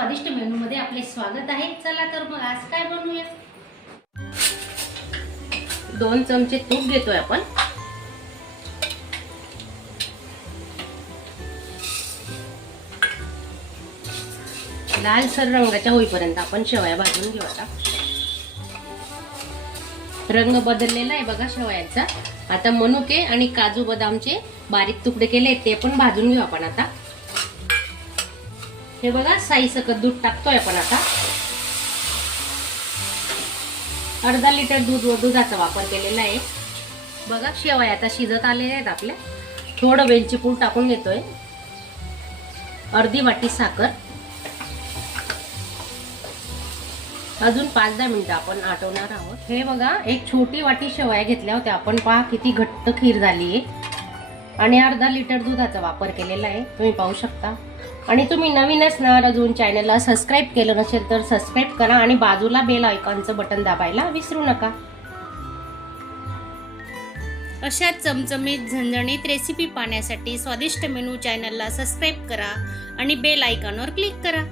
स्वादिष्ट मेनू मध्ये आपले स्वागत आहे. चला तर मग आज काय बनवूया दोन चमचे तूप घेतोय आपण. लालसर रंगाच्या होईपर्यंत आपण शेवया भाजून घेऊ आता. रंग बदललेला आहे बघा शेवयांचा. आता मनुके आणि काजू बदामचे बारीक तुकडे केले ते पण भाजून घेऊ आपण आता. हे बघा साई सकत दूध टाकतोय आपण आता. अर्धा लिटर दूध व दुधाचा वापर केलेला आहे. बघा शेवाय आता शिजत आलेले आहेत आपल्या. थोडं वेलची पूड टाकून घेतोय. अर्धी वाटी साखर. अजून पाच दहा मिनिटं आपण आटवणार आहोत. हे बघा एक छोटी वाटी शेवया घेतल्या होत्या. आपण पहा किती घट्ट खीर झाली आहे आणि अर्धा लिटर दुधाचा वापर केलेला आहे. तुम्ही पाहू शकता. आणि तुम्ही नवीन असणार अजून चॅनलला सबस्क्राईब केलं नसेल तर सबस्क्राईब करा आणि बाजूला बेल आयकॉनचं बटन दाबायला विसरू नका. अशा चमचमीत झणझणीत रेसिपी पाहण्यासाठी स्वादिष्ट मेनू चॅनलला सबस्क्राईब करा आणि बेल आयकॉनवर क्लिक करा.